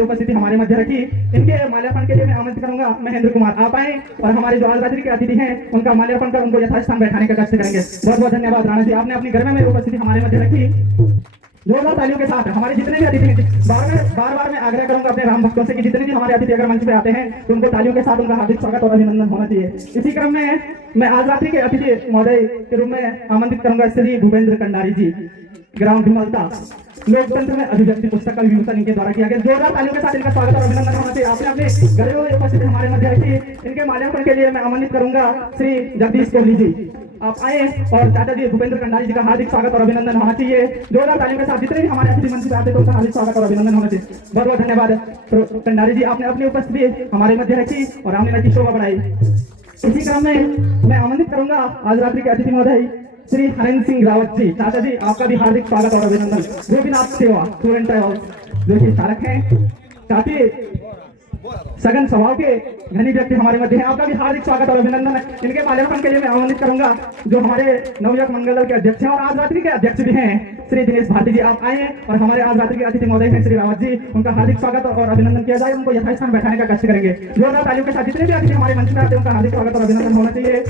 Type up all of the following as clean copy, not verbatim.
उपस्थिति हमारे मध्य रखी। इनके माल्यार्पण के लिए मैं आमंत्रित करूंगा महेंद्र कुमार आप आए और हमारे जो आज रात्रि के अतिथि हैं उनका माल्यार्पण कर उनको यथास्थान बैठाने का कष्ट करेंगे। बहुत बहुत धन्यवाद राणा जी, आपने अपनी घर में मेरी उपस्थिति हमारे मध्य रखी। जोरदार तालियों के साथ हमारे जितने भी अतिथि बार बार मैं आग्रह करूंगा अपने राम भक्तों से कि जितने भी हमारे अतिथि अगर मंच पे आते हैं तो उनको तालियों के साथ उनका हार्दिक स्वागत और अभिनंदन होना चाहिए। इसी क्रम में मैं आज रात्रि के अतिथि महोदय के रूप में आमंत्रित करूंगा श्री भूपेंद्र कंडारी जी, ग्राम भिमलता, लोकतंत्र में अभिव्यक्ति पुस्तक का विमोचन इनके द्वारा किया गया। जोरदार तालियों के साथ इनका स्वागत और अभिनंदन होना चाहिए। आपने अपने घरों में उपस्थिति हमारे मध्य रखी। इनके माल्यार्पण के लिए मैं आमंत्रित करूंगा श्री जगदीश कोहली जी। आप आए और चाचा जी भूपेंद्र कंडारी जी का हार्दिक स्वागत और अभिनंदन होना चाहिए। जोरदार तालियों के साथ जितने भी हमारे अतिथि मंच पे आते हैं तो उनका हार्दिक स्वागत और अभिनंदन होना चाहिए। बहुत बहुत धन्यवाद कंडारी जी, आपने अपनी उपस्थिति हमारे मध्य रखी और रामलीला की शोभा बढ़ाई। इसी क्रम में मैं आमंत्रित करूंगा आज रात्रि के अतिथि महोदय श्री हरेंद्र सिंह रावत जी। चाचा जी आपका भी हार्दिक स्वागत और अभिनंदन। गोपीनाथ सेवा टूर एंड ट्रैवल्स जो कि चालक हैं, काफी सघन स्वभाव के धनी व्यक्ति हमारे मध्य हैं, आपका भी हार्दिक स्वागत और अभिनंदन है। इनके माल्यार्पण के लिए मैं आमंत्रित करूंगा जो हमारे नवयुवक मंगल दल के अध्यक्ष हैं और आज रात्रि के अध्यक्ष भी हैं श्री दिनेश भारती जी। आप आए और हमारे आज रात्रि के अतिथि महोदय हैं श्री रावत जी, उनका हार्दिक स्वागत और अभिनंदन किया जाए। उनको यथास्थान बैठाने का कष्ट करेंगे। जोरदार तालियों के साथ जितने भी अतिथि हमारे मंच पर आते हैं उनका हार्दिक स्वागत और अभिनंदन होना चाहिए।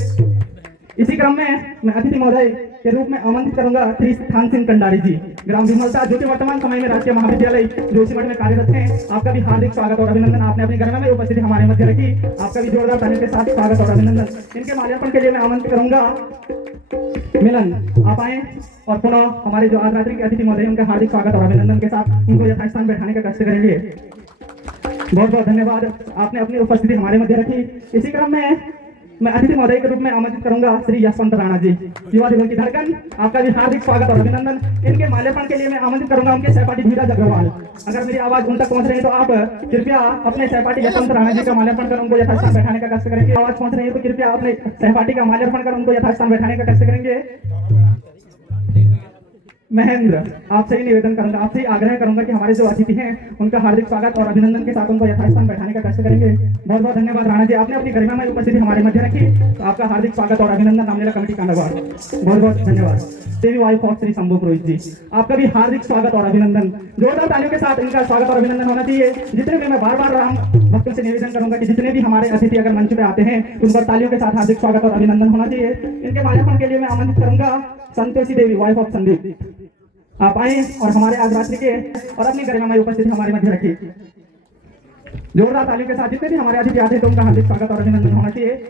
इसी क्रम में मैं अतिथि महोदय के रूप में आमंत्रित करूंगा श्री थान सिंह कंडारी जी, ग्राम विमलता, जो कि वर्तमान समय में राजकीय महाविद्यालय जोशीमठ में कार्यरत हैं। आपका भी हार्दिक स्वागत और अभिनंदन। आपने अपनी गरिमा में उपस्थिति हमारे मध्य रखी, आपका भी जोरदार तालियों के साथ स्वागत और अभिनंदन। इनके माल्यार्पण के लिए मैं आमंत्रित करूंगा मिलन, आप आए और पुनः हमारे जो आज रात्रि के अतिथि महोदय उनके हार्दिक स्वागत और अभिनंदन के साथ उनको यथास्थान बैठाने का कष्ट करेंगे। बहुत बहुत धन्यवाद, आपने अपनी उपस्थिति हमारे मध्य रखी। इसी क्रम में मैं अतिथि महोदय के रूप में आमंत्रित करूंगा श्री यशवंत राणा जी, युवा दिवस की धड़कन, आपका भी हार्दिक स्वागत और अभिनंदन। इनके माल्यार्पण के लिए मैं आमंत्रित करूंगा उनके सहपाठी धीरज अग्रवाल। अगर मेरी आवाज उन तक पहुंच रही है तो आप कृपया अपने सहपाठी यशवंत राणा जी का माल्यार्पण कर उनको यथास्थान बैठाने का कष्ट करेंगे। आवाज पहुंच रही है तो कृपया अपने सहपाठी का माल्यार्पण कर उनको यथास्थान बैठाने का कष्ट करेंगे। महेंद्र, आपसे ही निवेदन करूंगा, आपसे ही आग्रह करूंगा कि हमारे जो अतिथि हैं उनका हार्दिक स्वागत और अभिनंदन के साथ उनको यथास्थान बैठाने का कष्ट करेंगे। बहुत बहुत धन्यवाद राणा जी, आपने अपनी गरिमा में उपस्थिति हमारे मध्य रखी, तो आपका हार्दिक स्वागत और अभिनंदन रामलीला कमेटी कांडागढ़। बहुत बहुत धन्यवाद। देवी वाइफ ऑफ श्री शंभू पुरोहित जी, आपका भी हार्दिक स्वागत और अभिनंदन। जोरदार तालियों के साथ इनका स्वागत और अभिनंदन होना चाहिए। जितने भी मैं बार बार राम भक्तों से निवेदन करूंगा कि जितने भी हमारे अतिथि अगर मंच पे आते हैं उन पर तालियों के साथ हार्दिक स्वागत और अभिनंदन होना चाहिए। इनके माल्यार्पण के लिए मैं आमंत्रित करूंगा संतोषी देवी वाइफ ऑफ संदीप, आप आए और हमारे आज रात्रि के और अपनी गरिमा में उपस्थिति हमारे मध्य रखी। जोरदार तालियों के साथ जितने भी हमारे अतिथि आते हैं तो उनका हार्दिक स्वागत और अभिनंदन होना चाहिए।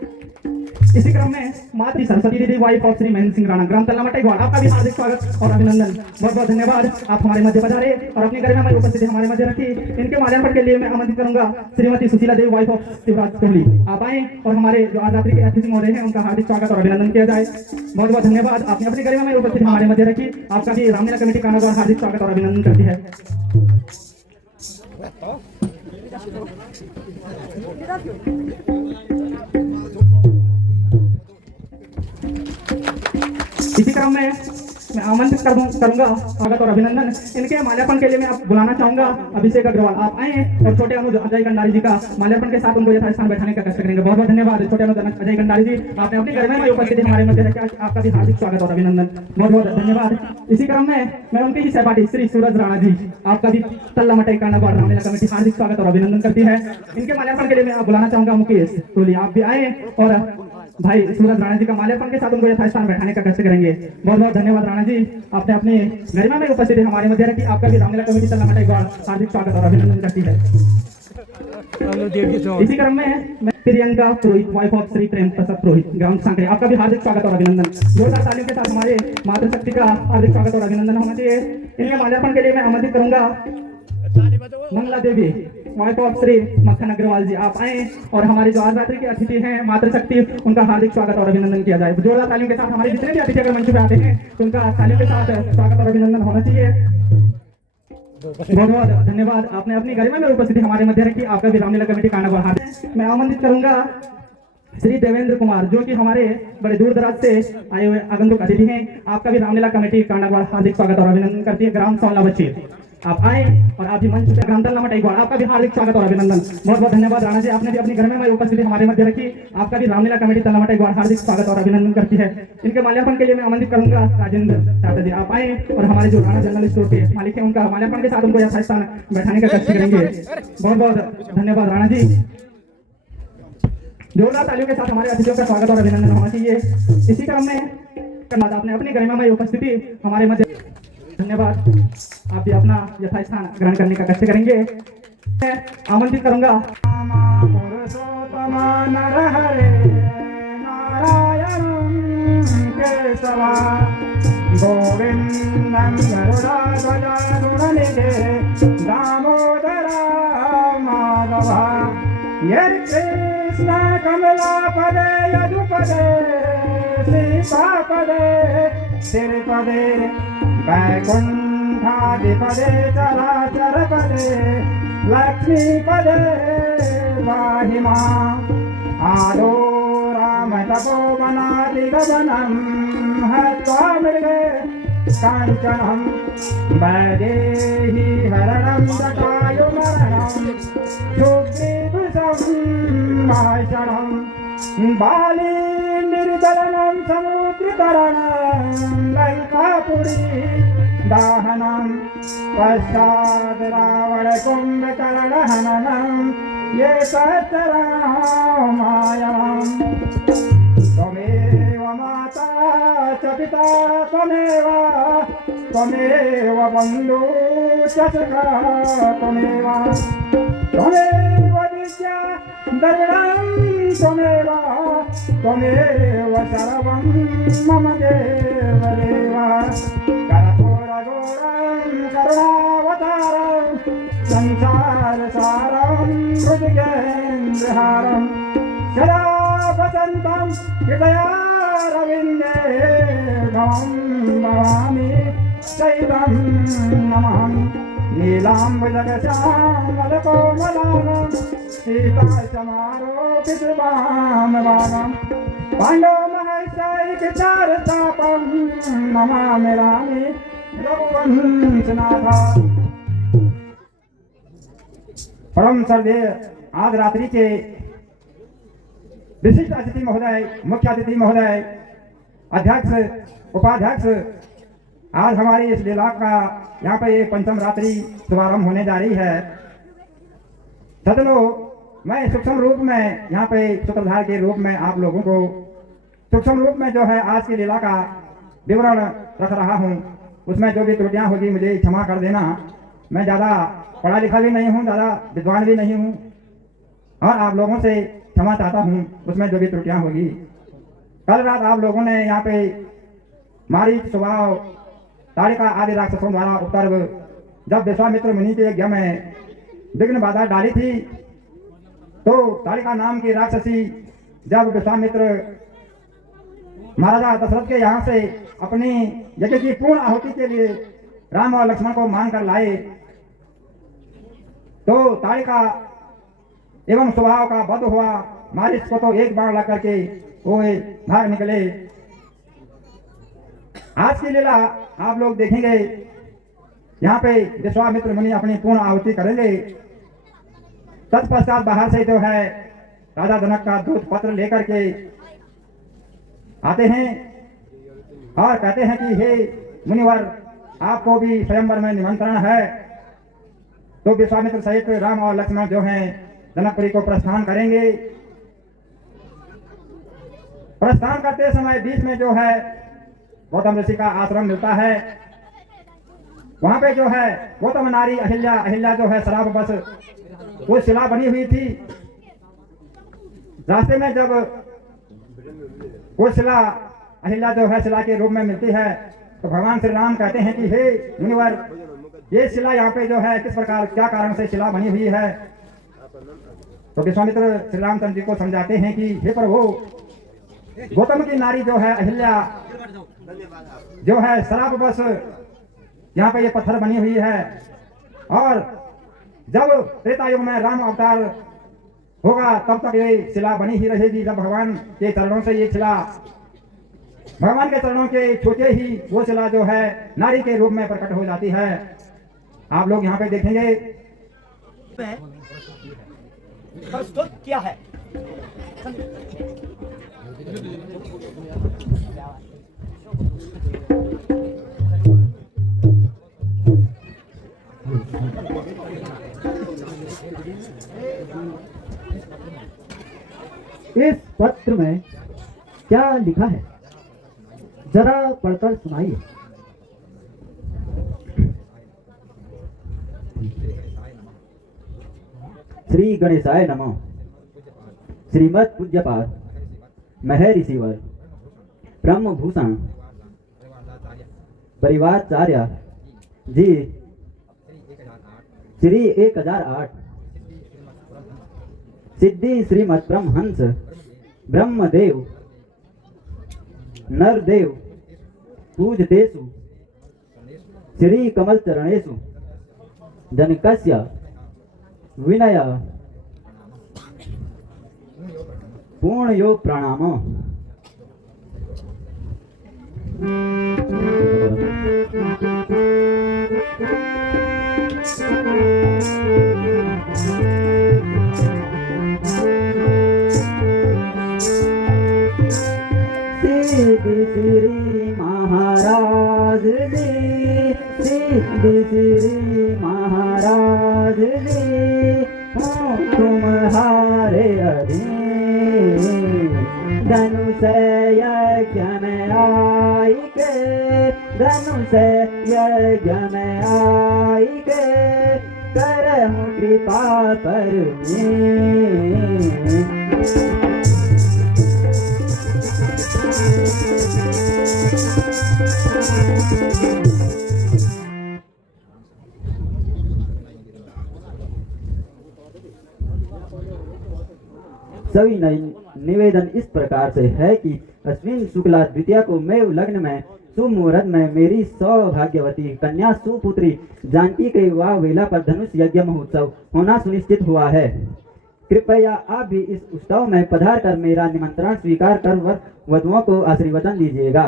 इसी क्रम में मातृ सरस्वती दीदी वाइफ ऑफ श्री महेंद्र सिंह राणा, ग्राम तल्लामटाईगढ़, आपका भी हार्दिक स्वागत और अभिनंदन। बहुत बहुत धन्यवाद, आप हमारे मध्य पधारे और अपनी गरिमा में उपस्थिति हमारे मध्य रखी। इनके माल्यार्पण के लिए मैं आमंत्रित करूंगा श्रीमती सुशीला देवी वाइफ ऑफ शिवराज कोहली, आप आए और हमारे जो आज रात्रि के अतिथि महोदय हैं उनका हार्दिक स्वागत और अभिनंदन किया जाए। बहुत बहुत धन्यवाद, आपने अपनी गरिमा में उपस्थिति हमारे मध्य रखी, आपका भी रामलीला कमेटी कांडागढ़ हार्दिक स्वागत और अभिनंदन करती है। इसी क्रम में मैं आमंत्रित करूंगा स्वागत और अभिनंदन। इनके माल्यार्पण के लिए मैं आप बुलाना चाहूंगा अभिषेक अग्रवाल, आप आए और छोटे अनुज अजय कंडारी जी का माल्यार्पण के साथ उनको यथास्थान बैठाने का कष्ट करेंगे। बहुत बहुत धन्यवाद छोटे अनुज अजय कंडारी जी, आपने अपनी गरिमा में उपस्थिति हमारे मध्य रखा, आपका भी हार्दिक स्वागत और अभिनंदन। बहुत बहुत धन्यवाद। इसी क्रम में मैं उनके ही सहपाठी श्री सूरज राणा जी, आपका भी तल्लामटाई कांडागढ़ रामलीला कमेटी हार्दिक स्वागत और अभिनंदन करती है। इनके माल्यार्पण के लिए मैं बुलाना चाहूंगा मुकेश टोली, आप भी आए और भाई सूरज राणा जी का माल्यार्पण के साथ उनको यथास्थान बैठाने का कष्ट करेंगे। बहुत बहुत धन्यवाद राणा जी, आपने अपनी गरिमा में उपस्थिति हमारे मध्य रखी, आपका भी रामलीला कमेटी तल्लामटाईगढ़ हार्दिक स्वागत और अभिनंदन करती है। इसी क्रम में मैं प्रियंका पुरोहित वाइफ ऑफ श्री प्रेम प्रसाद पुरोहित, ग्राम सांकरे, आपका भी हार्दिक स्वागत और अभिनंदन। जोरदार तालियों के साथ हमारे मातृशक्ति का हार्दिक स्वागत और अभिनंदन होना चाहिए। इनके माल्यार्पण के लिए मैं आमंत्रित करूंगा मंगला देवी वाइफ ऑफ श्री मक्खन अग्रवाल जी, आप आए और हमारे जो आज रात्रि के अतिथि हैं मातृशक्ति, उनका हार्दिक स्वागत और अभिनंदन किया जाए। जोरदार तालियों के साथ हमारे जितने भी अतिथि अगर मंच पे आते हैं तो उनका तालियों के साथ स्वागत और अभिनंदन होना चाहिए। बहुत बहुत धन्यवाद, आपने अपनी गरिमा में उपस्थिति हमारे मध्य रखी, आपका भी रामलीला कमेटी कांडागढ़। मैं आमंत्रित करूंगा श्री देवेंद्र कुमार, जो कि हमारे बड़े दूर दराज से आए हुए आगंतुक अतिथि हैं, आपका भी रामलीला कमेटी कांडागढ़ हार्दिक स्वागत और अभिनंदन करती है। ग्राम सौला बच्ची, आप आए और आप भी मंच पे ग्राम तल्लामटाईगढ़, आपका भी हार्दिक स्वागत और अभिनंदन। बहुत बहुत धन्यवाद राणा जी, आपने भी अपनी गरिमा में उपस्थिति हमारे मध्य रखी, आपका भी रामलीला कमेटी तल्लामटाईगढ़ हार्दिक स्वागत और अभिनंदन करती है। इनके माल्यार्पण के लिए मैं आमंत्रित करूंगा राजेंद्र चाचा जी, आप आए और हमारे जो राणा जनरल स्टोर के मालिक है उनका माल्यार्पण के साथ उनको यथास्थान बैठाने का कष्ट करेंगे। बहुत बहुत धन्यवाद राणा जी। जोरदार तालियों के साथ हमारे अतिथियों का स्वागत और अभिनंदन होना चाहिए। इसी क्रम में आपने अपनी गरिमा में उपस्थिति हमारे मध्य, धन्यवाद, आप भी अपना यथास्थान ग्रहण करने का कष्ट करेंगे। मैं आमंत्रित करूंगा गोविंदं गरुडाध्वजगुणनिधे दामोदरा माधवा, यत् कृष्ण कमलापदे यदुपदे सीतापदे श्रीपदे वैकुण्ठादिपदे चराचरपदे लक्ष्मीपदे वाहिमा आदो राम तपोवनादिगमनं हत्वा मृगे काञ्चनं वैदेही हरणं जटायुमरणं सुग्रीवसंभाषणं बाली निर्दलनं समुद्रतरणं लङ्कापुरी दाहनं पश्चात् रावणकुम्भकर्णहननं ये तत्तरामायणम् त्वमेव माता च पिता त्वमेव बन्धु च सखा त्वमेव विद्या द्रविणं त्वमेव सर्वं मम देवदेव कर्पूरगौरं करुणावतारं संसारसारं हृदयेन्द्रहारं सदा वसन्तं हृदयारविन्दे भवामि शैवं नमामि नीलाम्बुजगश्यामलकोमलानं सीतासमारोपितवामवामं पाण्डवमहर्षैकचारतापं नमामि रामे रघुवंशनाथा। परम श्रद्धेय आज रात्रि के विशिष्ट अतिथि महोदय, मुख्य अतिथि महोदय, अध्यक्ष, उपाध्यक्ष, आज हमारी इस लीला का यहाँ पे पंचम रात्रि शुभारंभ होने जा रही है। सदनों, मैं सूक्ष्म रूप में यहाँ पे सूत्रधार के रूप में आप लोगों को सूक्ष्म रूप में जो है आज की लीला का विवरण रख रहा हूँ। उसमें जो भी त्रुटियाँ होगी मुझे क्षमा कर देना। मैं ज़्यादा पढ़ा लिखा भी नहीं हूँ, ज़्यादा विद्वान भी नहीं हूँ, और आप लोगों से क्षमा चाहता हूँ उसमें जो भी त्रुटियाँ होगी। कल रात आप लोगों ने यहाँ पे मारीच, स्वभाव, ताड़िका आदि राक्षसों द्वारा उपद्रव जब विश्वामित्र मुनि के यज्ञ में विघ्न बाधा डाली थी, तो ताड़िका नाम की राक्षसी जब विश्वामित्र महाराजा दशरथ के यहाँ से अपनी यज्ञ की पूर्ण आहुति के लिए राम और लक्ष्मण को मान कर लाए, तो ताड़िका एवं स्वभाव का वध हुआ। मारीच को तो एक बाण लग करके वो भाग निकले। आज की लीला आप लोग देखेंगे, यहाँ पे विश्वामित्र मुनि अपनी पूर्ण आहुति करेंगे। तत्पश्चात बाहर से जो है राजा जनक का दूत पत्र लेकर के आते हैं और कहते हैं कि हे मुनिवर, आपको भी स्वयंवर में निमंत्रण है। तो विश्वामित्र सहित राम और लक्ष्मण जो हैं जनकपुरी को प्रस्थान करेंगे। प्रस्थान करते समय बीच में जो है गौतम ऋषि का आश्रम मिलता है। वहां पे जो है गौतम नारी अहिल्या जो है शराब बस वो शिला बनी हुई थी। रास्ते में जब वो शिला अहिल्या जो है शिला के रूप में मिलती है, तो भगवान श्री राम कहते हैं कि हे मुनिवर, ये शिला यहाँ पे जो है किस प्रकार क्या कारण से शिला बनी हुई है। तो विश्वामित्र श्री रामचंद्र जी को समझाते हैं कि हे प्रभु, गौतम की नारी जो है अहिल्या जो है शराब बस यहाँ पे ये पत्थर बनी हुई है, और जब त्रेता युग में राम अवतार होगा तब तक ये शिला बनी ही रहेगी। जब भगवान के चरणों से ये शिला, भगवान के चरणों के छूते ही वो शिला जो है नारी के रूप में प्रकट हो जाती है। आप लोग यहाँ पे देखेंगे क्या है। इस पत्र में क्या लिखा है, जरा पढ़कर सुनाइए। श्री गणेशाय नमः। श्रीमद पूज्यपाद महर्षिवर ब्रह्म भूषण परिवाराचार्य जी श्री 1008 सिद्धि श्रीमद ब्रह्महंस ब्रह्मदेव नरदेव पूजतेषु श्री कमल चरणेषु जनकस्य विनय पूर्णयो प्रणामो। सिद्धि श्री महाराज जी, सिद्धि श्री महाराज जी, हूँ तुम्हारे अधीन। धनुष यज्ञ में आई के, धनुष यज्ञ में आई के, करहूँ कृपा पर सभी निवेदन इस प्रकार से है कि अश्विन शुक्ला द्वितीया को मेव लग्न में शुभ मुहूर्त में मेरी सौभाग्यवती कन्या सुपुत्री जानकी के विवाह वेला पर धनुष यज्ञ महोत्सव होना सुनिश्चित हुआ है। कृपया आप भी इस उत्सव में पधार कर मेरा निमंत्रण स्वीकार कर वर वधुओं को आशीर्वचन दीजिएगा।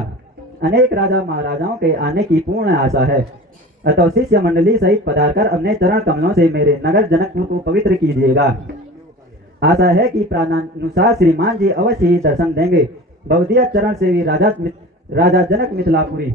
अनेक राजा महाराजाओं के आने की पूर्ण आशा है, अतः शिष्य मंडली सहित पधार कर अपने चरण कमलों से मेरे नगर जनकपुर को पवित्र कीजिएगा। आशा है कि प्राणानुसार श्रीमान जी अवश्य ही दर्शन देंगे। बहुदिया चरण से भी राजा जनक मिथिलापुरी।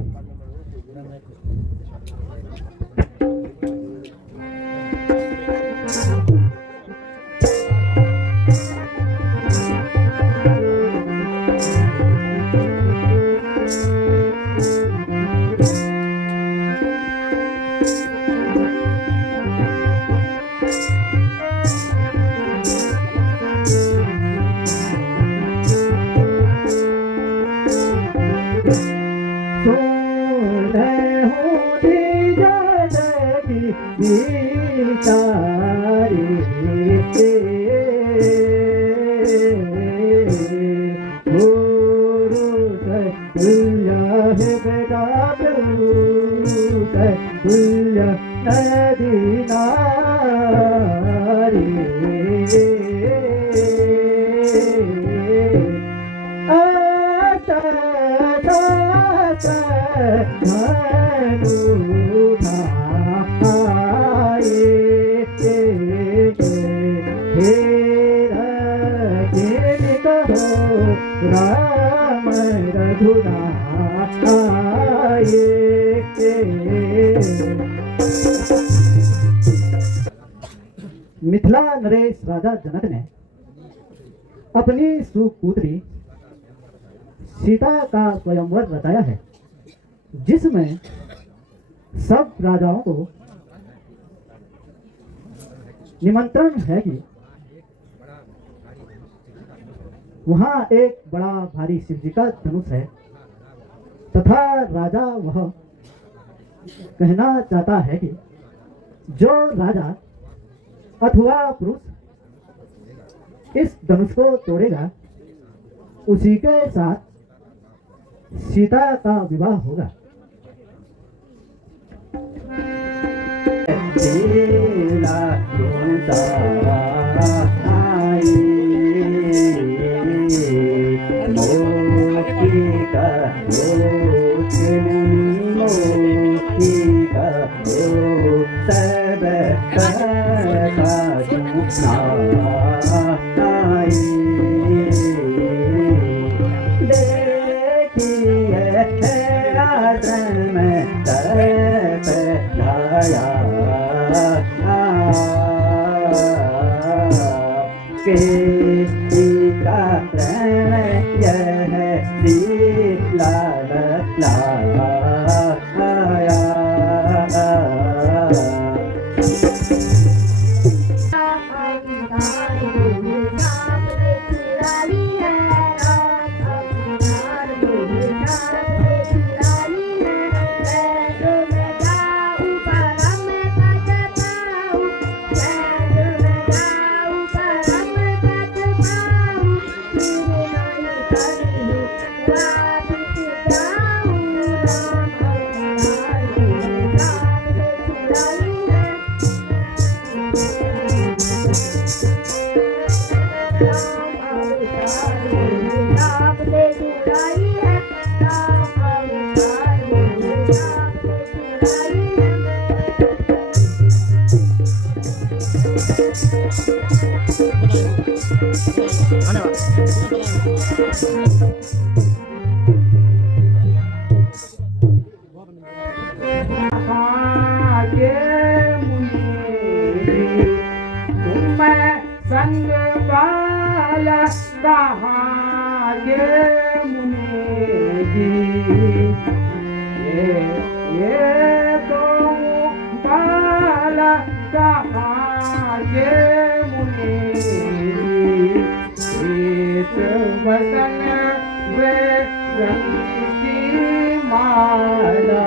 मिथिला नरेश राजा जनक ने अपनी सुपुत्री सीता का स्वयंवर रचाया है, जिसमें सब राजाओं को निमंत्रण है कि वहां एक बड़ा भारी शिव जी का धनुष है तथा राजा वह कहना चाहता है कि जो राजा अथवा पुरुष इस धनुष को तोड़ेगा उसी के साथ सीता का विवाह होगा। संग वाला कहाँ गे मुनि जी, ये तो वाला कहाँ गे मुनि जी, गीत वसन वे रंग की माला,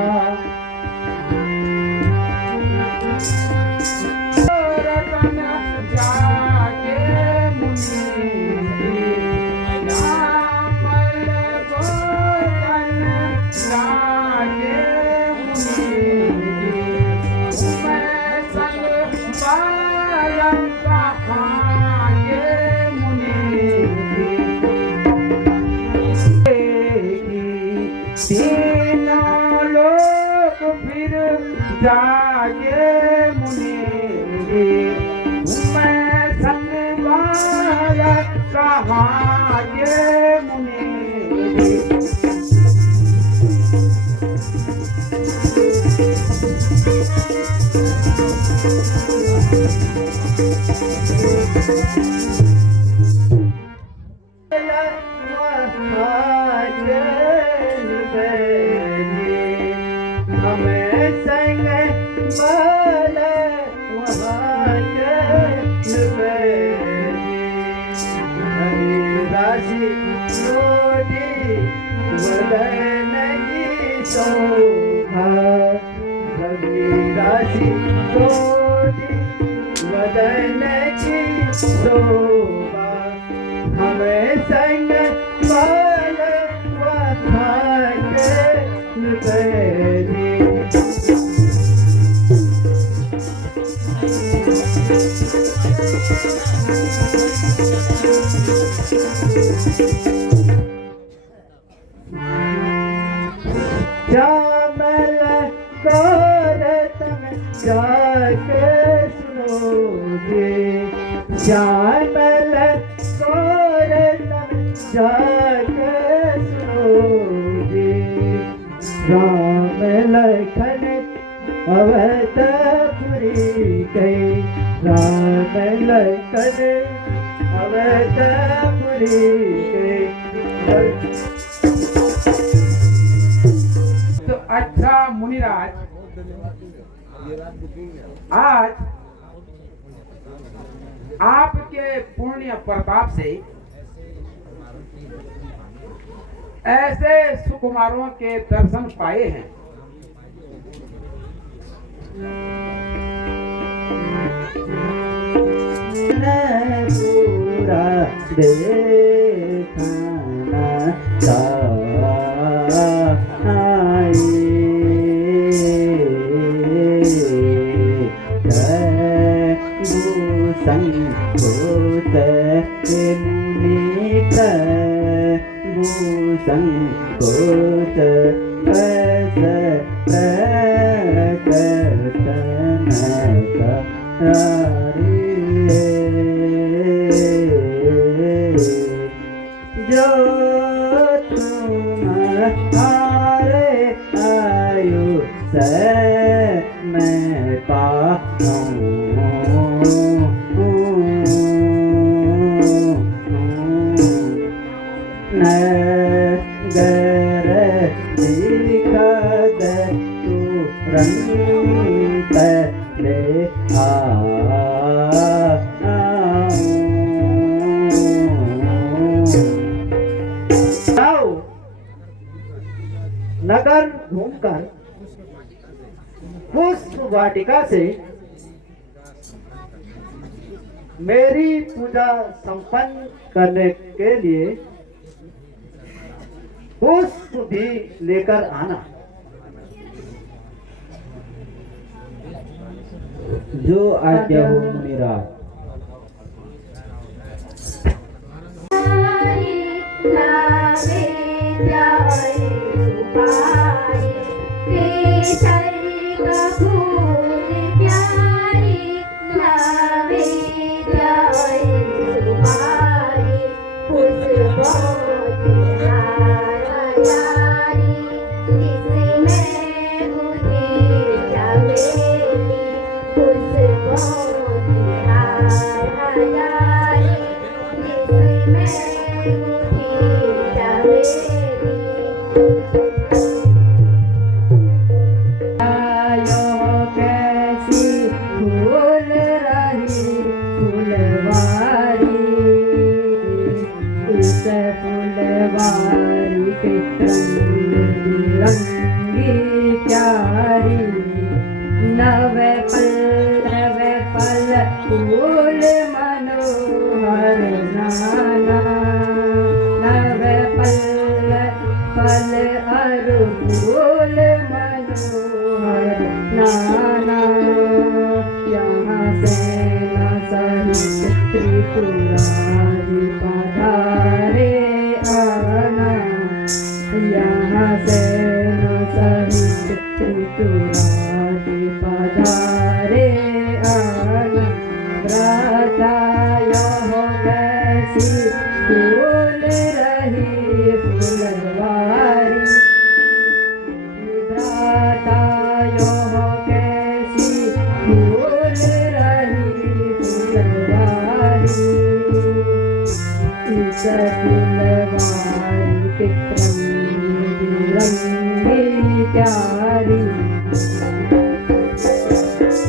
तीनों लोग फिर जागे मुनि, मैं संग वाला कहाँ गे मुनि। हमें संग वाला वहाँ राशि रोटी वदन की शोभा, राशि रोटी वदन की शोभा, हमें संग वाला वहाँ के श्यामल गौरतम जाके सुनोगे, श्यामल गौरतम जाके सुनोगे, राम लखन अवतापुरी गए, राम लखन अवतापुरी गए। तो अच्छा मुनिराज, आज आपके पुण्य प्रताप से ऐसे सुकुमारों के दर्शन पाए हैं, पूरा देखना संकोत संकोच जो तुम्हारे आयु से मैं पाऊं, नगर दिखद तुरंत ले आओ। नगर घूमकर पुष्प वाटिका से मेरी पूजा संपन्न करने के लिए पुष्प भी लेकर आना। जो आज्ञा हो मेरा। लावे जाए सुपाए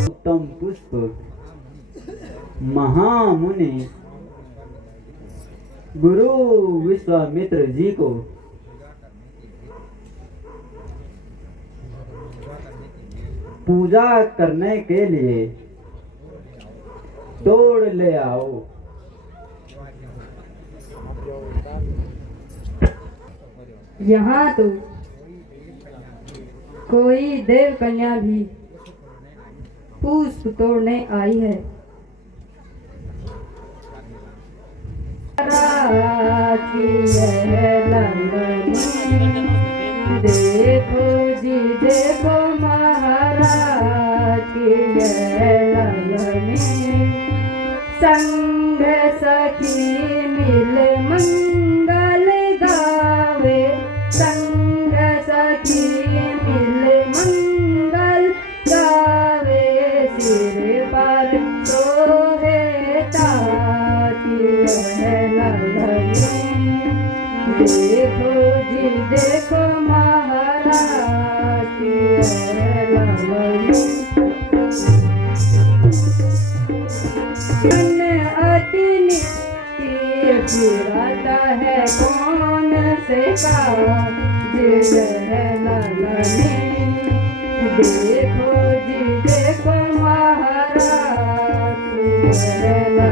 उत्तम पुष्प महामुनि गुरु विश्वामित्र जी को पूजा करने के लिए तोड़ ले आओ। यहाँ तो कोई देव कन्या भी पुष्प तोड़ने आई है। देखो जी देखो महाराज की लगनी, संग सखी मिल मंगल गावे, संग सखी मिल मंगल गावे, सिर पर सोहे ताज लगनी। देखो जी देखो महाराज की लगनी, अति फिरता है कौन से काम लगनी। देखो जी देखो महाराज लगनी।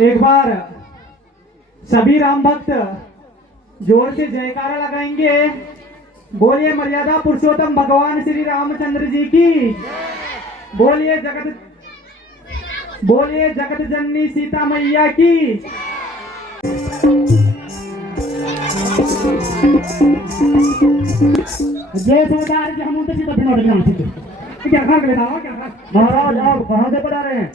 एक बार सभी राम भक्त जोर से जयकारा लगाएंगे। बोलिए मर्यादा पुरुषोत्तम भगवान श्री रामचंद्र जी की। बोलिए जगत बोलिए जगत जननी सीता मैया की। जय सरदार जी, हम उनसे सीता क्या खा के महाराज आप कहाँ से पढ़ा रहे हैं?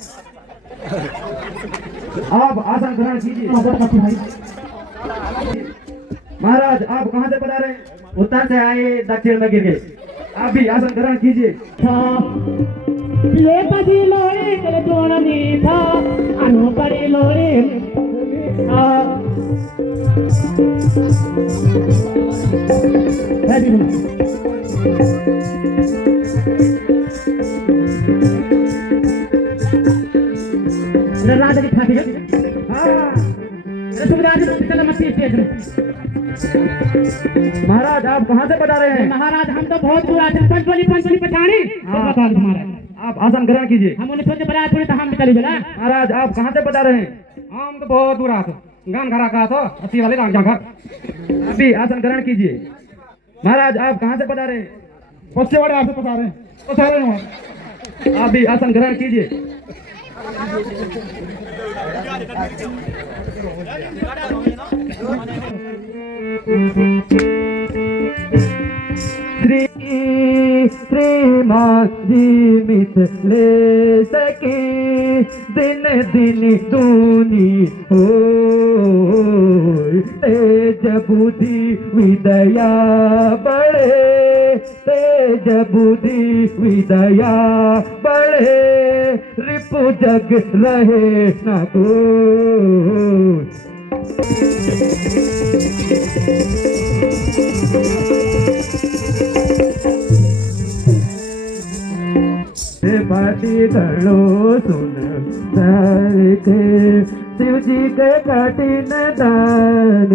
आप आसन ग्रहण कीजिए। महाराज आप कहाँ से पढ़ा रहे हैं? उत्तर से आए, दक्षिण में गिर गए। आप भी आसन ग्रहण कीजिए। ये पति लोरे तेरे दोनों मीठा अनु परे लोरे राजा की फाटी है। सुबह महाराज आप कहाँ से पढ़ा रहे हैं? महाराज हम तो बहुत दूर आते हैं, पंचवली पठानी। आप आसन ग्रहण कीजिए। हम उन्हें सोचे बड़ा थोड़ी तो हम भी चले चला। महाराज आप कहाँ से पढ़ा रहे हैं? हम तो बहुत दूर आते गान घरा का तो अस्सी वाले गान घर आप भी आसन ग्रहण कीजिए। महाराज आप कहाँ से पढ़ा रहे हैं? बच्चे बड़े आपसे पता रहे हैं। आप भी आसन ग्रहण कीजिए। श्री श्रीमान जीवित ले सके दिन दिन दूनी हो तेज बुद्धि विदया बढ़े तेज बुद्धि विदया बढ़े रिपु जग रहे न कोई। पाटी घड़ो सुन धर के शिव जी के कठिन दान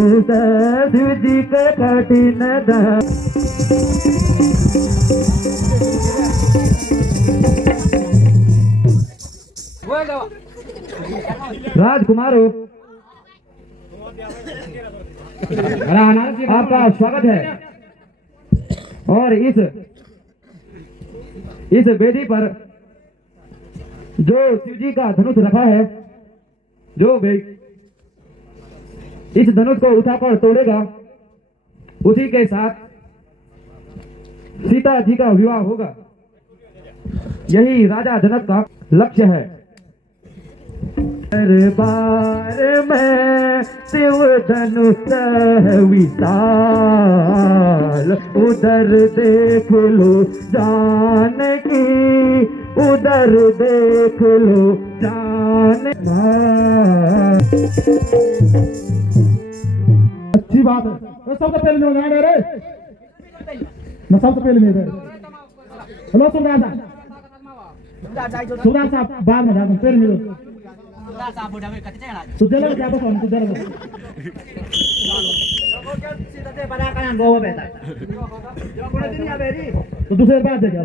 शिव जी के कठिन दान। राजकुमारो आपका स्वागत है। और इस वेदी पर जो शिव जी का धनुष रखा है, जो इस धनुष को उठाकर तोड़ेगा उसी के साथ सीता जी का विवाह होगा। यही राजा जनक का लक्ष्य है। दरबार में शिव धनुष विशाल उधर देख लो जानकी उधर देख लो जान। अच्छी बात है। तो सबसे पहले मैं गाने रे मैं सबसे पहले मैं हेलो सुधार साहब बाद में जाता पहले मिलो तो चलो क्या बस हम तो जरा तो दूसरे बात है क्या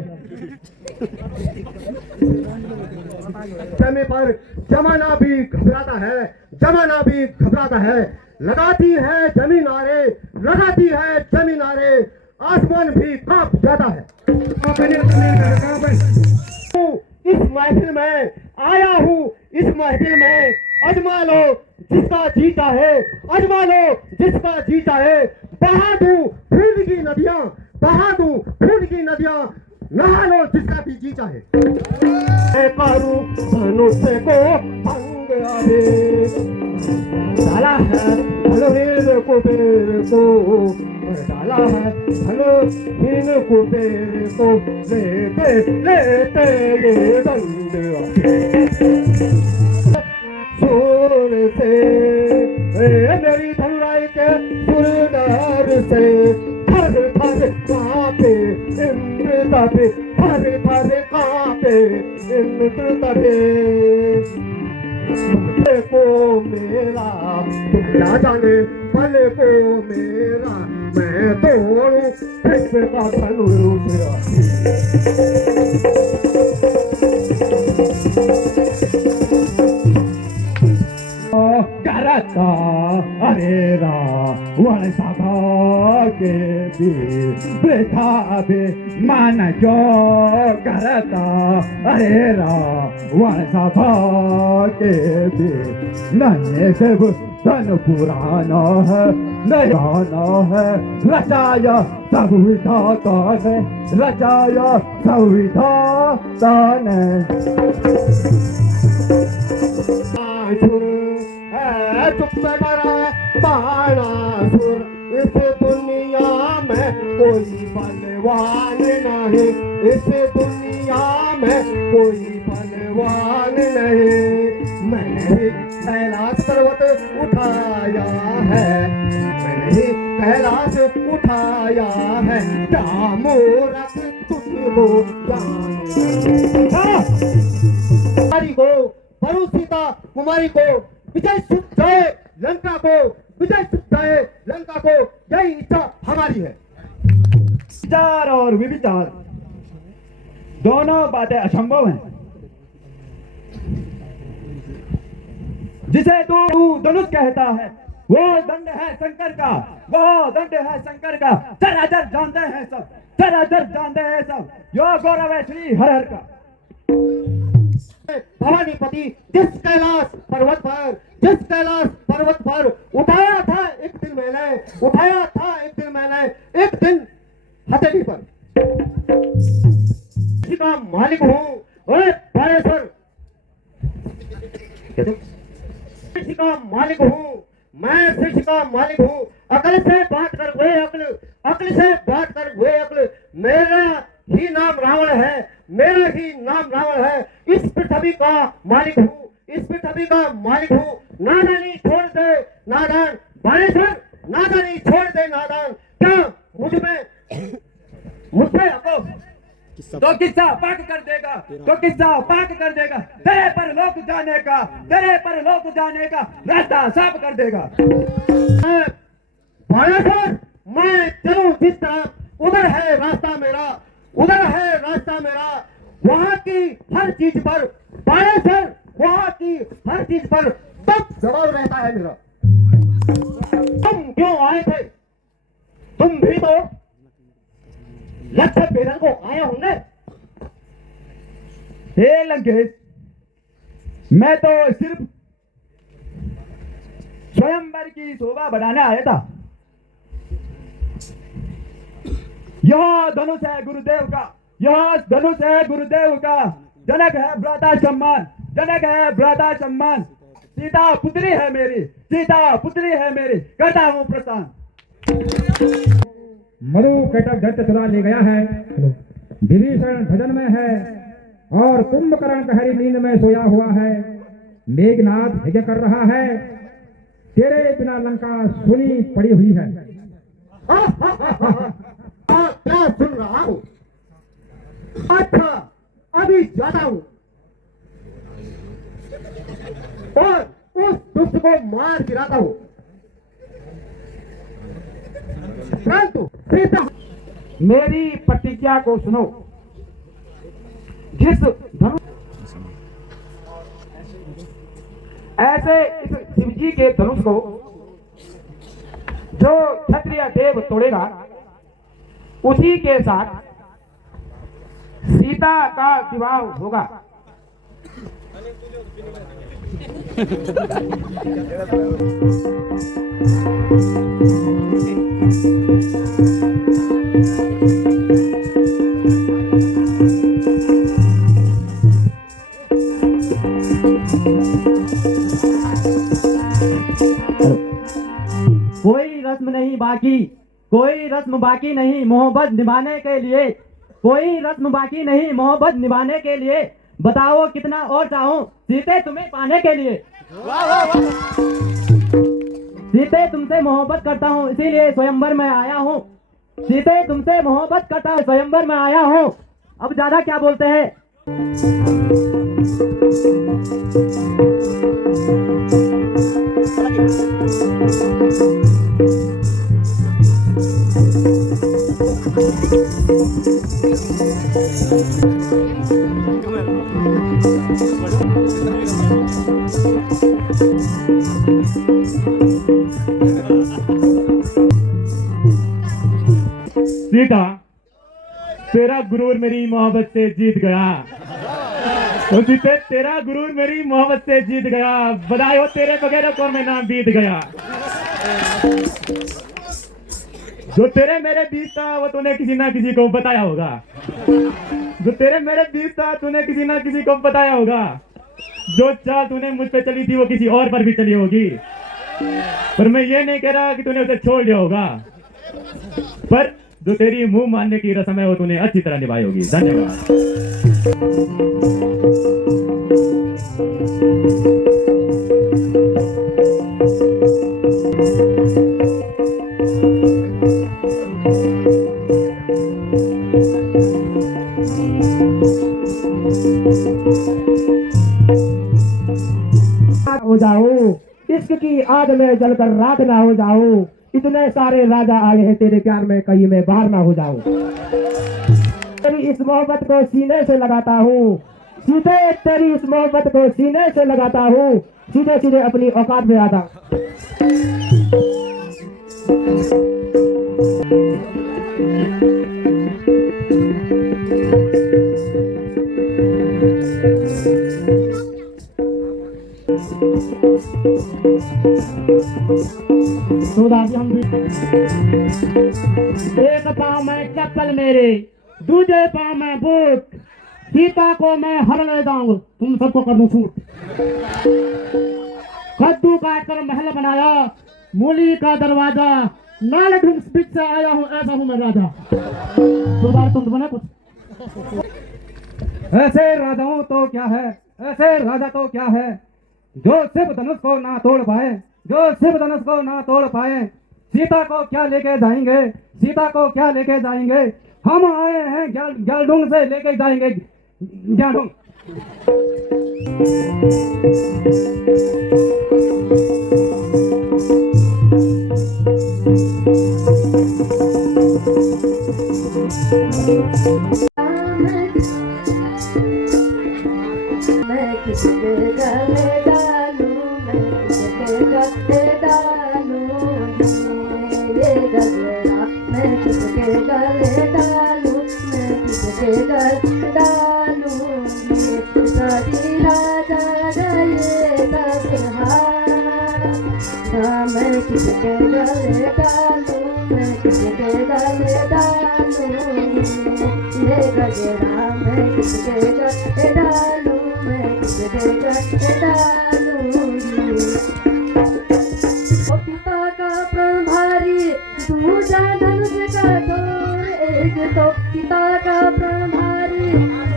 समय पर जमाना भी घबराता है, जमाना भी घबराता है। लगाती है जमीन आरे, लगाती है जमीन आरे, आसमान भी कांप जाता है। इस महफिल में आया हूँ, इस महफिल में अजमा लो जिसका जीता है, अजमा लो जिसका जीता है। बहा दूं खून की नदियां, बहा दूं खून की नदियां, नहा लो जिसका भी जी चाहे। करूं धनुष को भंग आदे डाला है भलोहीन कुबेर को, डाला है भलोहीन कुबेर को, लेते लेते ये दंड सुर से मेरी धनुराई के सुरदार से थर थर कांपे इंद्र तपे, थर थर कांपे इंद्र तपे। को मेरा तुम क्या जाने, पल को मेरा मैं तोड़ूं फिर का धनुष। करा करता अरे रावण सभा के बीच वृथा भी मान जो करता अरे रावण सभा के बीच नन्हे से धन पुराना है नयाना है रचाया संविधाता ने रचाया संविधाता ने चुप करा बाणासुर इस दुनिया में कोई बलवान नहीं इस दुनिया में कोई बलवान नहीं मैंने कैलाश पर्वत उठाया है मैंने कैलाश उठाया है क्या मूरत तुझको कुमारी को परु सीता कुमारी को विजय सुख जाए लंका को विजय सुख जाए लंका को यही इच्छा हमारी है। विचार और विविचार दोनों बातें असंभव हैं। जिसे तू धनुष कहता है वो दंड है शंकर का वो दंड है शंकर का चराचर जानते हैं सब चराचर जानते हैं सब यो गौरव है श्री हर हर का भवानीपति जिस कैलाश पर्वत पर उठाया था एक दिन मैंने एक दिन हथेली पर सृष्टि का मालिक हूँ ओए बालेश्वर सृष्टि का मालिक हूँ मैं सृष्टि का मालिक हूँ अकल से बात कर वे अकल से बात कर वे अकल मेरा ही नाम रावण है इस पृथ्वी का मालिक हूँ नादानी छोड़ दे नादान बालेश्वर नादानी छोड़ दे नादान क्या मुझसे तो किस्सा पाक कर देगा तेरे पर लोग जाने का रास्ता साफ कर देगा बालेश्वर मैं चलूं जिस तरफ उधर है रास्ता मेरा वहाँ की हर चीज पर बालेश्वर वहाँ की हर चीज पर तब जवाब रहता है मेरा तुम क्यों आए थे तुम भी तो लक्ष्य भेदन को आए होंगे। हे लंकेश मैं तो सिर्फ स्वयंवर की शोभा बढ़ाने आया था। यह धनुष है गुरुदेव का जनक है भ्राता सम्मान सीता पुत्री है मेरी करता हूँ प्रस्थान। मधु कटक दत्त चुरा ले गया है विभीषण भजन में है और कुंभकर्ण गहरी नींद में सोया हुआ है मेघनाथ यज्ञ कर रहा है तेरे बिना लंका सुनी पड़ी हुई है। क्या सुन रहा हूँ अच्छा अभी जाता हूँ और उस दुष्ट को मार गिराता हूँ परंतु सीता मेरी प्रतिज्ञा को सुनो जिस धनुष ऐसे इस शिवजी के धनुष को जो क्षत्रिय देव तोड़ेगा उसी के साथ सीता का विवाह होगा। कोई रस्म बाकी नहीं मोहब्बत निभाने के लिए कोई रस्म बाकी नहीं मोहब्बत निभाने के लिए बताओ कितना और चाहूं सीते तुम्हें पाने के लिए। सीते तुमसे मोहब्बत करता हूं इसीलिए स्वयंवर में आया हूं। सीते तुमसे मोहब्बत करता हूं स्वयंवर में आया हूं। अब ज्यादा क्या बोलते हैं। गुरूर मेरी मोहब्बत से जीत गया। तो जीते तेरा गुरूर मेरी मोहब्बत से जीत गया। बधाई हो तेरे बगैर को मैं नाम बीत गया। जो तेरे मेरे बीच था वो तूने किसी ना किसी को बताया होगा। जो तेरे मेरे बीच था तूने किसी ना किसी को बताया होगा। जो चाल तूने मुझ पे चली थी वो किसी और पर भी चली होगी। पर मैं ये नहीं कह रहा कि तूने उसे छोड़ दिया होगा, पर जो तेरी मुंह मानने की रस्म है वो तूने अच्छी तरह निभाई होगी। धन्यवाद। हो जाऊं, इश्क की आग में जलकर राख ना हो जाऊं। इतने सारे राजा आए हैं तेरे प्यार में, कहीं मैं बाहर ना हो जाऊं। तेरी इस मोहब्बत को सीने से लगाता हूँ, सीधे तेरी इस मोहब्बत को सीने से लगाता हूँ, सीधे सीधे अपनी औकात में आता। एक पाँव में चप्पल मेरे, दूसरे पाँव में बूट, सीता को मैं हर ले जाऊंगा, तुम सबको कर दूं छूट। कद्दू काट कर महल बनाया, मूली का दरवाजा, नाल ढूंढ बीच से आया हूँ, ऐसा हूँ मैं राजा। तुम बने कुछ ऐसे राजाओं तो क्या है, ऐसे राजा तो क्या है, जो शिव धनुष को ना तोड़ पाए, जो शिव धनुष को ना तोड़ पाए। सीता को क्या लेके जाएंगे, सीता को क्या लेके जाएंगे, हम आए हैं ग्यालढूंग से लेके जाएंगे ग्यालढूंग। मैं किसके गले डालूं, मैं किसके गले डालूं, ये गजरा मैं किसके गले डालूं, मैं किसके गले डालूं। ये साथी राजा ये सब हाँ, मैं किसके गले डालूं, मैं किसके गले डालूं, ये गजरा मैं किसके गले डालूं, मैं किसके गले डालूं। ओ पिता का प्राण भारी, दूजा धनुष का डोर, एक तो पिता का प्राण भारी,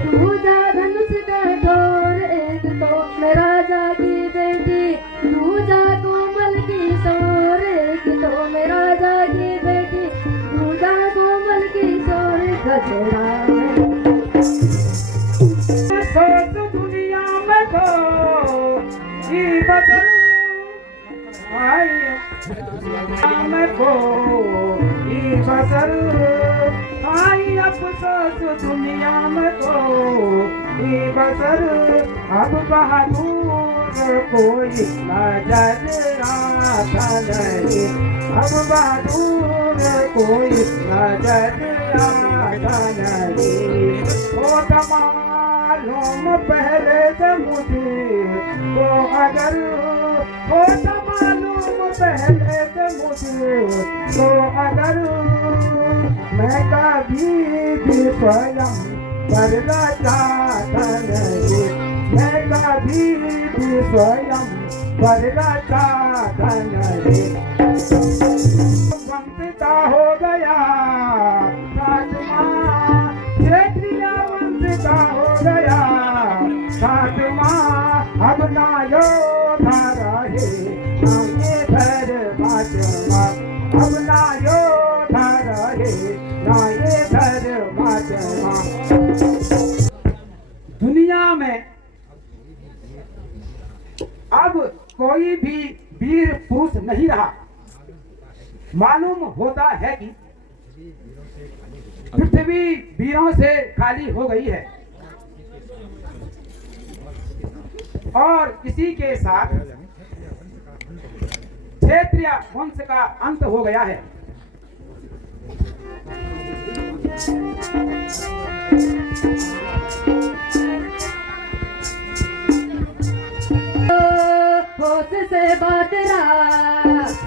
दूजा धनुष का डोर, एक तो मैं राजा की बेटी, दूजा कोमल की सोर, एक तो मैं राजा की बेटी, दूजा कोमल की सोर। गजरा सोच दुनिया में को ई बदल आई में को ई बदल आई, अफसोस दुनिया में को ई बदल। अब बहादुर कोई नजर आता नहीं, अब बहादुर कोई नजर आता नहीं। ओ मालूम पहले से मुझे तो अगर, हो मालूम पहले से मुझे तो अगर, मैं कभी भी स्वयं बदला चाहता नहीं, मैं कभी भी स्वयं बदला चाहता नहीं। वंशिता हो गया राजमा, क्षेत्रीय वंशिता हो गया राजमा। अब ना योद्धा रहे ना ये धर्मात्मा, अब ना योद्धा रहे ना ये धर्मात्मा। दुनिया में अब कोई भी वीर पुरुष नहीं रहा। मालूम होता है कि पृथ्वी वीरों से खाली हो गई है और इसी के साथ क्षेत्रीय वंश का अंत हो गया है। होश से बात रहा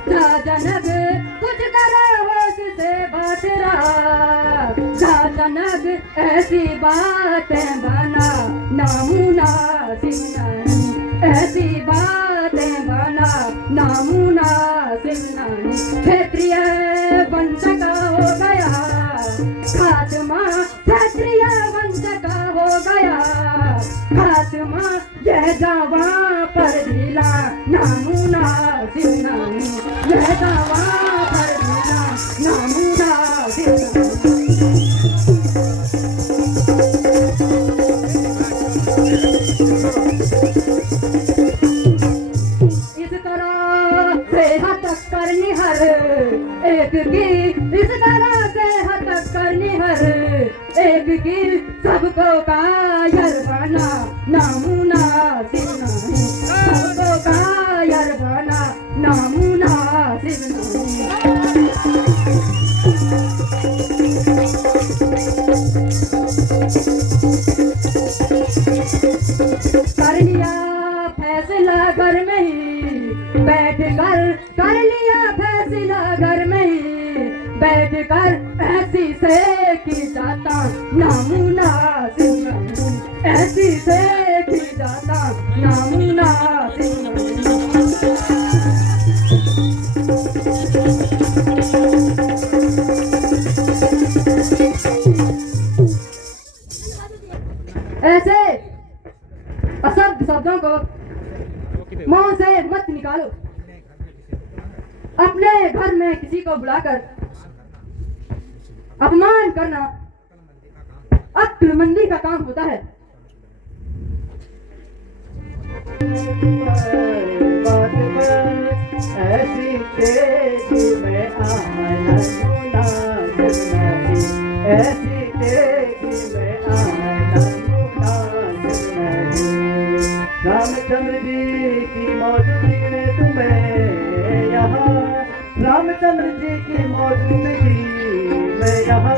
जा जनक कुछ करो, होश से बात रहा जा जनक, ऐसी बातें बना नामुनासिब नहीं, ऐसी बातें बना नामुनासिब नहीं। क्षेत्रीय वंश का हो गया खात्मा, क्षत्रिय वंश का हो गया खात्मा, यह जावा पर ढीला नामुनासिब नहीं, यह जावा पर ढीला नामुनासिब नहीं। इस तरह से हतक करनी हर एक की, इस तरह से हतक करनी हर एक की, सबको कायर बना नामुनासिब नहीं, सबको कायर बना नामुनासिब नहीं। कर लिया फैसला घर में ही बैठ कर, कर लिया फैसला घर में ही बैठ कर, ऐसी से की जाता नामुनासिब नहीं, ऐसी से की जाता नामुनासिब नहीं। ऐसे अशब्द शब्दों को मुंह से मत निकालो। अपने घर में किसी को बुलाकर अपमान करना अक्लमंदी का काम होता है। ऐसी तेजी में आना मुनासिब नहीं, ऐसी तेजी में आना मुनासिब नहीं। रामचंद्र जी की मौजूदगी में तुम्हें यहाँ, रामचंद्र जी की मौजूदगी में यहाँ,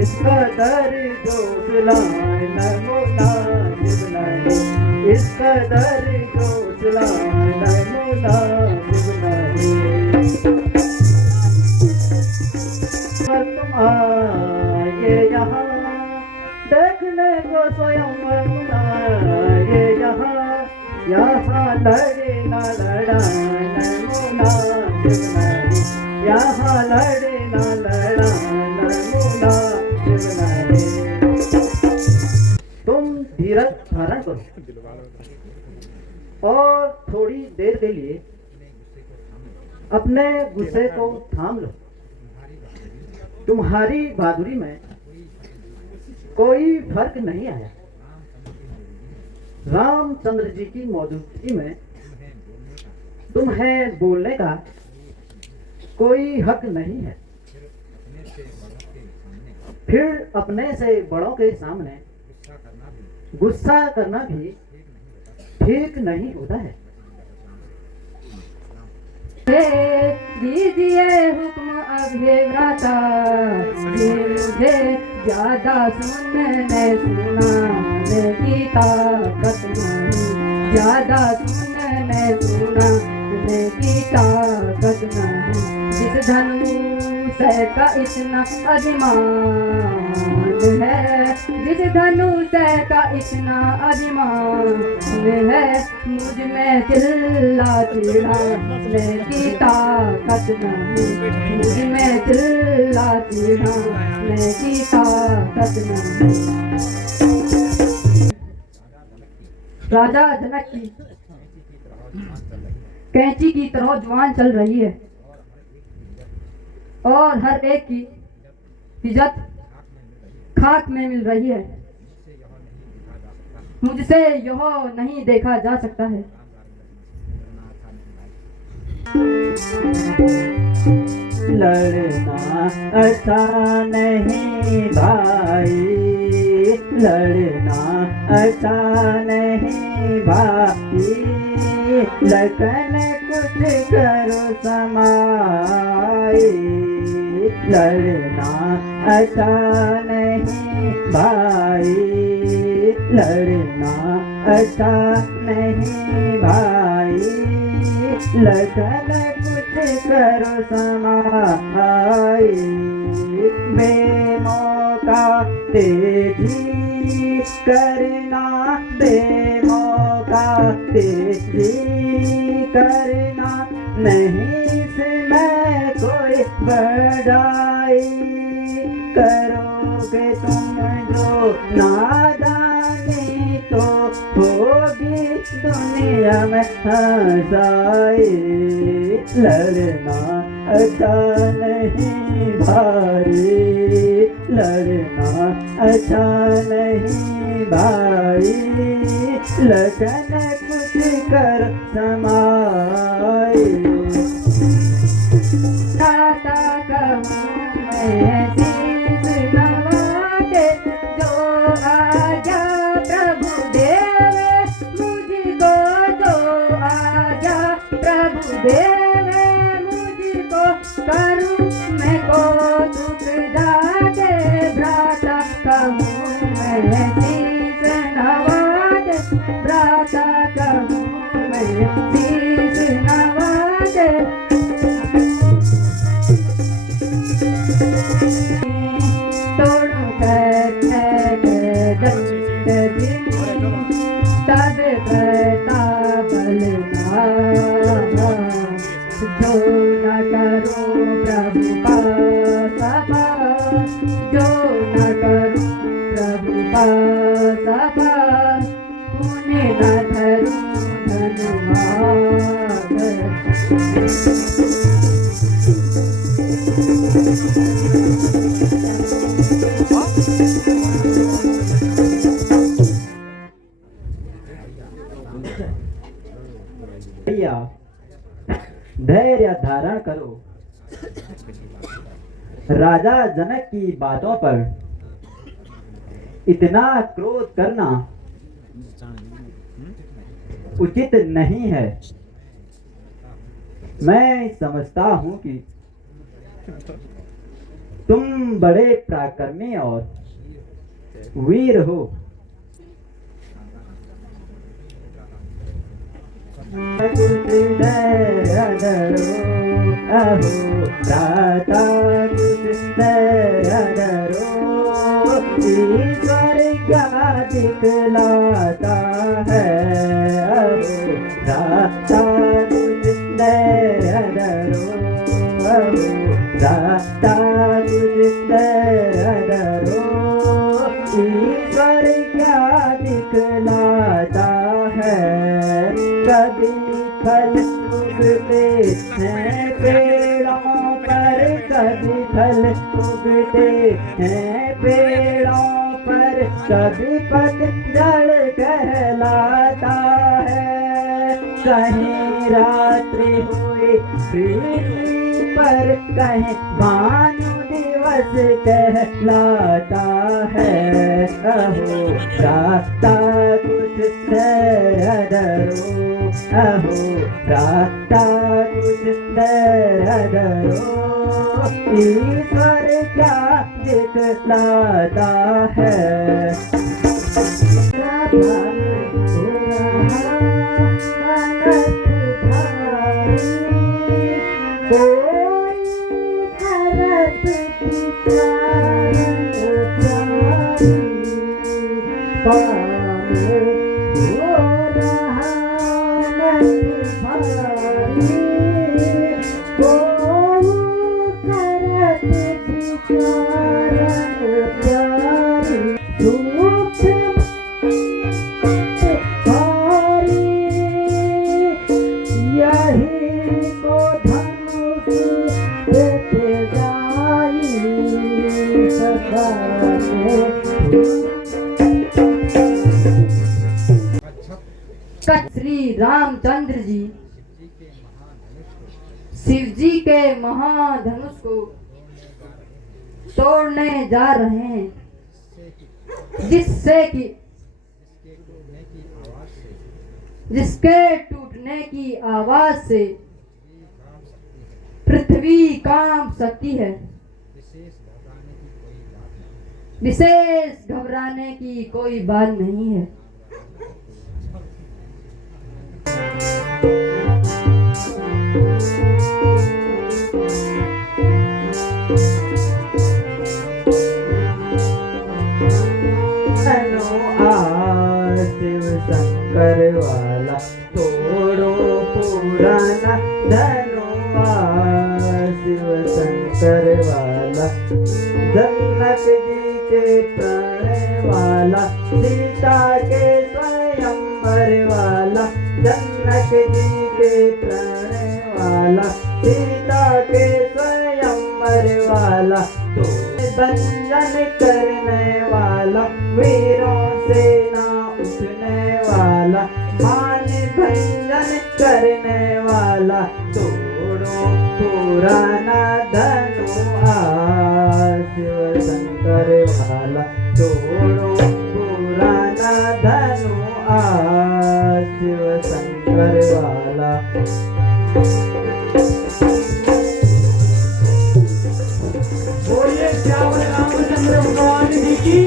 इसका दर जो लाना मुनासिब नहीं, इसका दर जो लाना मुनासिब नहीं। तुम आए यहाँ देखने को स्वयं तुम आए यहाँ लड़े ना लड़ाना मुनासिब नहीं, यहाँ लड़े ना लड़ाना मुनासिब नहीं। तुम धीरज धारण करो और थोड़ी देर के लिए अपने गुस्से को थाम लो। तुम्हारी बहादुरी में कोई फर्क नहीं आया। रामचंद्र जी की मौजूदगी में तुम्हें बोलने का कोई हक नहीं है। फिर अपने से बड़ों के सामने गुस्सा करना भी ठीक नहीं होता है। दीजिए हुक्म अभिव्राता, मुझे ज्यादा सुनने सुनाने की ताकत नहीं, ज्यादा सुनने सुनाने की ताकत नहीं। जिस धनुष का इतना अभिमान है, जिस धनुष का इतना अभिमान है, मुझ में चिल्ला चिढ़ाने की ताकत नहीं, मुझ में चिल्ला चिढ़ाने की ताकत नहीं। राजा जनक की कैंची की तरह जुबान चल रही है और हर एक की इज्जत खाक में मिल रही है। मुझसे यह नहीं देखा जा सकता है। लड़ना अच्छा नहीं भाई, लड़ना अच्छा नहीं भाई, लगन कुछ करो समाई, लड़ना अच्छा नहीं भाई, लड़ना अच्छा नहीं भाई, लखन कुछ करो समाई, बेमौका तेजी करना, बेमौका तेजी करना, नहीं इसमें कोई बड़ाई, करोगे तुम जो नादानी तो होगी दुनिया में हंसाई, लड़ना अच्छा नहीं भाई, लड़ना अच्छा नहीं भाई, लगन कुछ कर समाई, नाता कहूँ मैं शीश नवा के, जो आजा प्रभु देवे मुझको, जो आजा प्रभु देवे मुझको, करूँ मैं को दुख जाके, भ्राता कहूँ मैं शीश नवा के, भ्राता कहूँ मैं शीश नवा के, तब कहता बलना, जो न करो प्रभु पासा, जो न करो प्रभु पासा, पुण्य न धरू धनुमाग, भैया धैर्य धारण करो, राजा जनक की बातों पर इतना क्रोध करना उचित नहीं है। मैं समझता हूं कि तुम बड़े पराक्रमी और वीर हो, कुछ दरो अहो भ्राता, कुछ दरो, ईश्वर क्या दिखलाता है, अहो भ्राता कुछ दरो, अहो भ्राता कुछ दरो, ईश्वर क्या दिखलाता है, कभी फल उगते हैं पेड़ों पर, कभी फल उगते हैं पेड़ों पर, कभी पतझड़ कहलाता है, कहीं रात्रि हुई पृथ्वी पर, कहीं भानु दिवस कहलाता है, अहो रास्ता कुछ दरो, अहो रास्ता कुछ दरो, ईश्वर क्या दिखलाता है, श्री रामचंद्र जी शिव जी के महाधनुष को तोड़ने जा रहे हैं, जिसके टूटने की आवाज से पृथ्वी कांप सकती है, विशेष घबराने की कोई बात नहीं है। शिव शंकर वाला तोड़ो पुराना धनुआ, शिव शंकर वाला जनक जी के प्रणय वाला, सीता के स्वयंवर वाला, जनक जी के प्रणय वाला, सीता के स्वयंवर वाला, तो बंधन करने वाला, वीरों से ना उठने वाला, मान भंजन करने वाला, तोड़ो पुराना धनुआ, शिव शंकर वाला तोड़ो पुराना धनुआ, शिव शंकर वाला। बोलिए श्याम रामचंद्र भगवान जी की,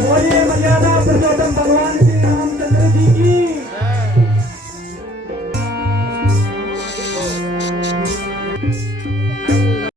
बोलिए मर्यादा पुरुषोत्तम